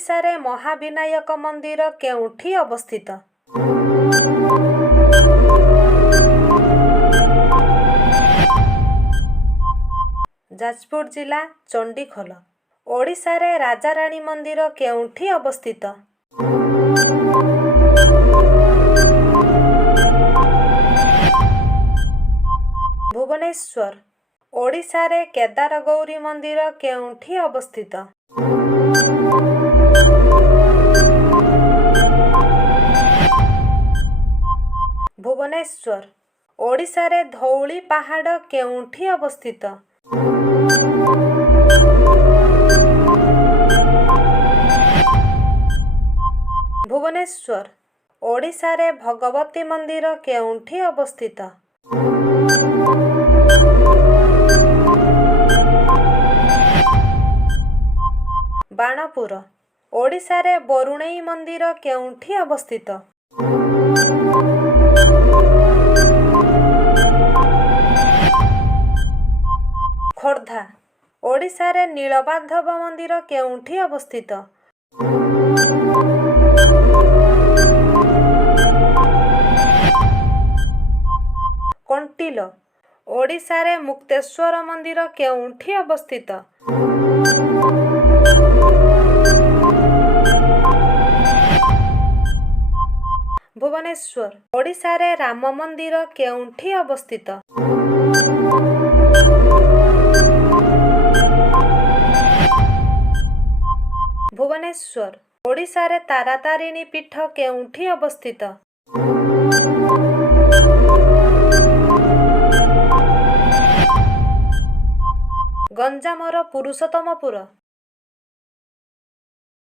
ଓଡ଼ିଶାରେ ମହାବିନାୟକ ମନ୍ଦିର କେଉଁଠି ଅବସ୍ଥିତ? ଯାଜପୁର ଜିଲ୍ଲା ଚଣ୍ଡିଖୋଲ। ଓଡ଼ିଶାରେ ରାଜାରାଣୀ ମନ୍ଦିର କେଉଁଠି ଅବସ୍ଥିତ? ଭୁବନେଶ୍ୱର। ଓଡ଼ିଶାରେ କେଦାରଗୌରୀ ମନ୍ଦିର କେଉଁଠି ଅବସ୍ଥିତ? ଭୁବନେଶ୍ୱର। ଓଡ଼ିଶାରେ ଧଉଳି ପାହାଡ଼ କେଉଁଠି ଅବସ୍ଥିତ? ଭୁବନେଶ୍ୱର। ଓଡ଼ିଶାରେ ଭଗବତୀ ମନ୍ଦିର କେଉଁଠି ଅବସ୍ଥିତ? ବାଣପୁର। ଓଡ଼ିଶାରେ ବରୁଣେଇ ମନ୍ଦିର କେଉଁଠି ଅବସ୍ଥିତ? ଖୋର୍ଦ୍ଧା। ଓଡ଼ିଶାରେ ନୀଳମାଧବ ମନ୍ଦିର କେଉଁଠି ଅବସ୍ଥିତ? କଣ୍ଟିଲ। ଓଡ଼ିଶାରେ ମୁକ୍ତେଶ୍ୱର ମନ୍ଦିର କେଉଁଠି ଅବସ୍ଥିତ? ଭୁବନେଶ୍ୱର। ଓଡ଼ିଶାରେ ରାମ ମନ୍ଦିର କେଉଁଠି ଅବସ୍ଥିତ? ଭୁବନେଶ୍ୱର। ଓଡ଼ିଶାରେ ତାରାତାରିଣୀ ପୀଠ କେଉଁଠି ଅବସ୍ଥିତ? ଗଞ୍ଜାମର ପୁରୁଷୋତ୍ତମପୁର।